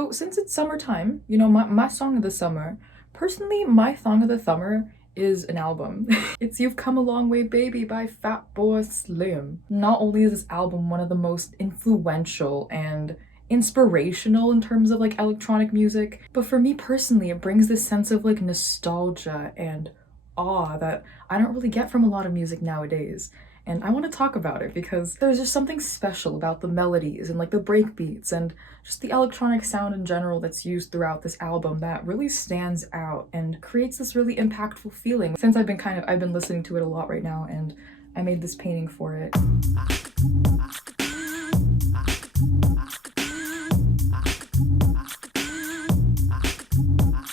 So since it's summertime, you know, my song of the summer, personally, my song of the summer is an album. It's You've Come a Long Way Baby by Fatboy Slim. Not only is this album one of the most influential and inspirational in terms of like electronic music, but for me personally, it brings this sense of like nostalgia and awe that I don't really get from a lot of music nowadays. And I want to talk about it because there's just something special about the melodies and like the break beats and just the electronic sound in general that's used throughout this album that really stands out and creates this really impactful feeling. Since I've been listening to it a lot right now, and I made this painting for it.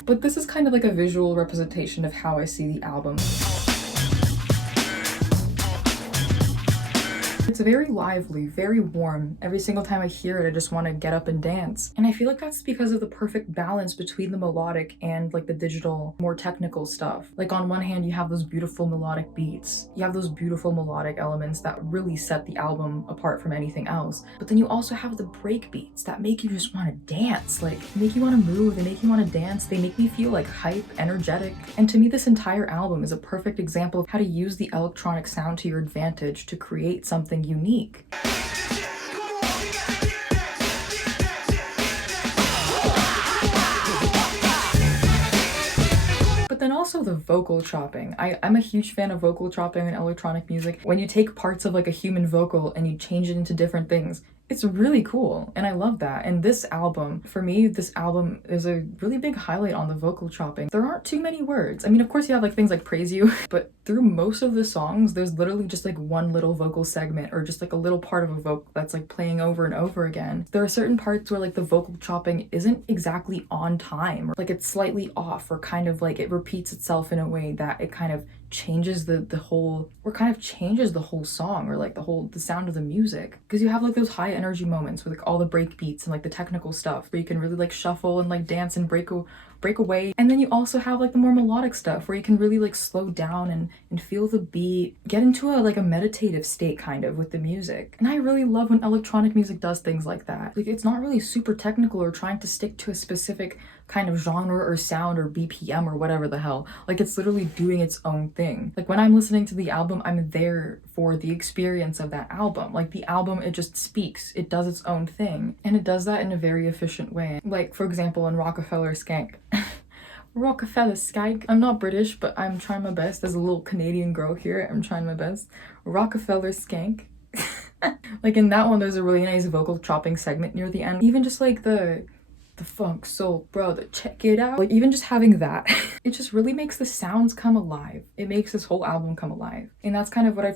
But this is kind of like a visual representation of how I see the album. It's very lively, very warm. Every single time I hear it, I just want to get up and dance. And I feel like that's because of the perfect balance between the melodic and like the digital, more technical stuff. Like on one hand, you have those beautiful melodic beats. You have those beautiful melodic elements that really set the album apart from anything else. But then you also have the break beats that make you just want to dance, like make you want to move, they make you want to dance, they make me feel like hype, energetic. And to me, this entire album is a perfect example of how to use the electronic sound to your advantage to create something unique. But then also the vocal chopping. I'm a huge fan of vocal chopping in electronic music. When you take parts of like a human vocal and you change it into different things, it's really cool, and I love that. And this album, for me, this album is a really big highlight on the vocal chopping. There aren't too many words. I mean, of course you have like things like Praise You, but through most of the songs, there's literally just like one little vocal segment or just like a little part of a vocal that's like playing over and over again. There are certain parts where like the vocal chopping isn't exactly on time, or like it's slightly off, or kind of like it repeats itself in a way that it kind of changes the whole, or kind of changes the whole song, or like the sound of the music. Because you have like those high energy moments with like all the break beats and like the technical stuff where you can really like shuffle and like dance and break away. And then you also have like the more melodic stuff where you can really like slow down and feel the beat, get into a like a meditative state kind of with the music. And I really love when electronic music does things like that. Like it's not really super technical or trying to stick to a specific kind of genre or sound or BPM or whatever the hell. Like it's literally doing its own thing. Like when I'm listening to the album, I'm there for the experience of that album. Like the album, it just speaks, it does its own thing, and it does that in a very efficient way. Like for example in Rockefeller Skank. Rockefeller Skank. I'm not British, but I'm trying my best as a little Canadian girl here. I'm trying my best. Rockefeller Skank. Like in that one, there's a really nice vocal chopping segment near the end. Even just like the funk soul brother, check it out. Like even just having that, it just really makes the sounds come alive. It makes this whole album come alive. And that's kind of what I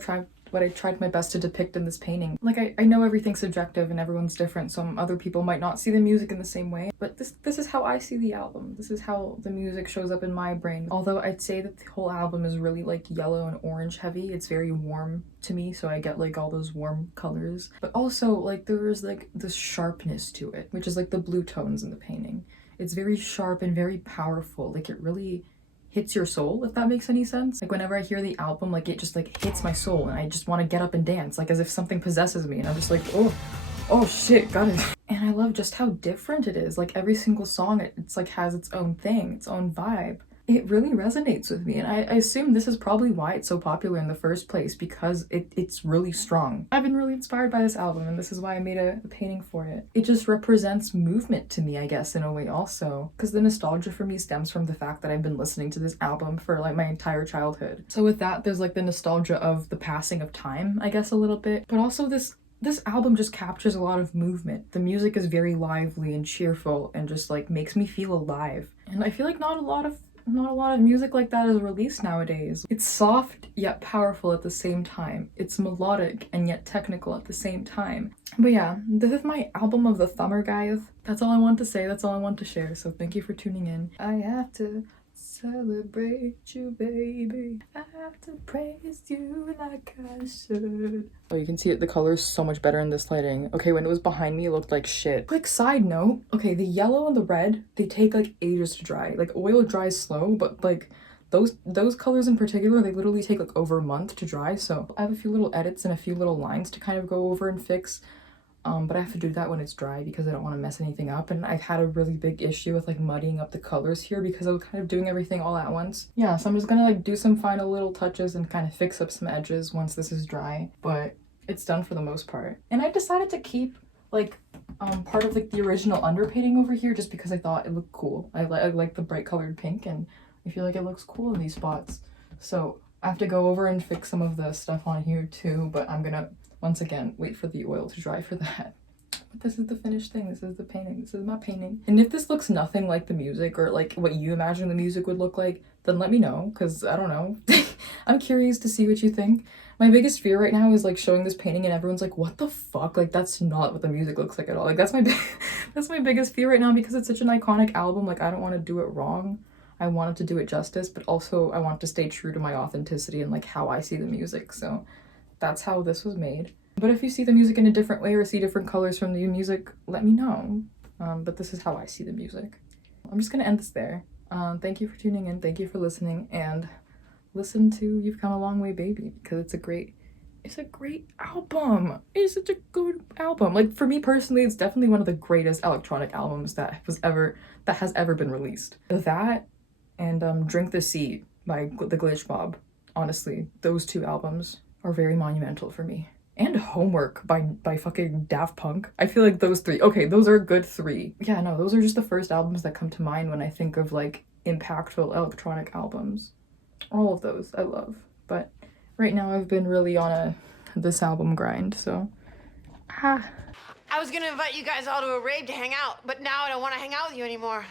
tried my best to depict in this painting. Like I know everything's subjective and everyone's different, so other people might not see the music in the same way, but this is how I see the album. This is how the music shows up in my brain. Although I'd say that the whole album is really like yellow and orange heavy. It's very warm to me, so I get like all those warm colors. But also like there is like this sharpness to it, which is like the blue tones in the painting. It's very sharp and very powerful. Like it really hits your soul, if that makes any sense. Like whenever I hear the album, like it just like hits my soul and I just want to get up and dance, like as if something possesses me, and I'm just like, oh shit, got it. And I love just how different it is. Like every single song, it's like has its own thing, its own vibe. It really resonates with me, and I assume this is probably why it's so popular in the first place, because it's really strong. I've been really inspired by this album, and this is why I made a painting for it. It just represents movement to me, I guess, in a way also, because the nostalgia for me stems from the fact that I've been listening to this album for like my entire childhood. So with that, there's like the nostalgia of the passing of time, I guess, a little bit, but also this album just captures a lot of movement. The music is very lively and cheerful and just like makes me feel alive. And I feel like not a lot of music like that is released nowadays. It's soft yet powerful at the same time. It's melodic and yet technical at the same time. But yeah, this is my album of the summer, guys. That's all I want to say. That's all I want to share. So thank you for tuning in. I have to celebrate you, baby. I have to praise you like I should. Oh, you can see it. The color is so much better in this lighting. Okay, when it was behind me, it looked like shit. Quick side note. Okay, the yellow and the red, they take like ages to dry. Like oil dries slow, but like those colors in particular, they literally take like over a month to dry. So I have a few little edits and a few little lines to kind of go over and fix. But I have to do that when it's dry because I don't want to mess anything up. And I've had a really big issue with like muddying up the colors here because I was kind of doing everything all at once. Yeah, so I'm just gonna like do some final little touches and kind of fix up some edges once this is dry, but it's done for the most part. And I decided to keep like part of like the original underpainting over here just because I thought it looked cool. I like the bright colored pink and I feel like it looks cool in these spots. So I have to go over and fix some of the stuff on here too, but I'm gonna once again wait for the oil to dry for that. But this is the finished thing. This is the painting. This is my painting. And if this looks nothing like the music or like what you imagine the music would look like, then let me know, because I don't know. I'm curious to see what you think. My biggest fear right now is like showing this painting and everyone's like, what the fuck? Like that's not what the music looks like at all. Like that's my that's my biggest fear right now because it's such an iconic album. Like I don't want to do it wrong. I wanted to do it justice, but also I want to stay true to my authenticity and like how I see the music. So that's how this was made. But if you see the music in a different way or see different colors from the music, let me know. But this is how I see the music. I'm just gonna end this there. Thank you for tuning in. Thank you for listening, and listen to You've Come a Long Way, Baby, because it's a great album. It's such a good album. Like for me personally, it's definitely one of the greatest electronic albums that has ever been released. That and Drink the Sea by the Glitch Mob. Honestly, those two albums are very monumental for me. And Homework by fucking Daft Punk. I feel like those three, okay, those are a good three. Yeah, no, those are just the first albums that come to mind when I think of like impactful electronic albums. All of those I love. But right now I've been really on this album grind, so I was gonna invite you guys all to a rave to hang out, but now I don't want to hang out with you anymore.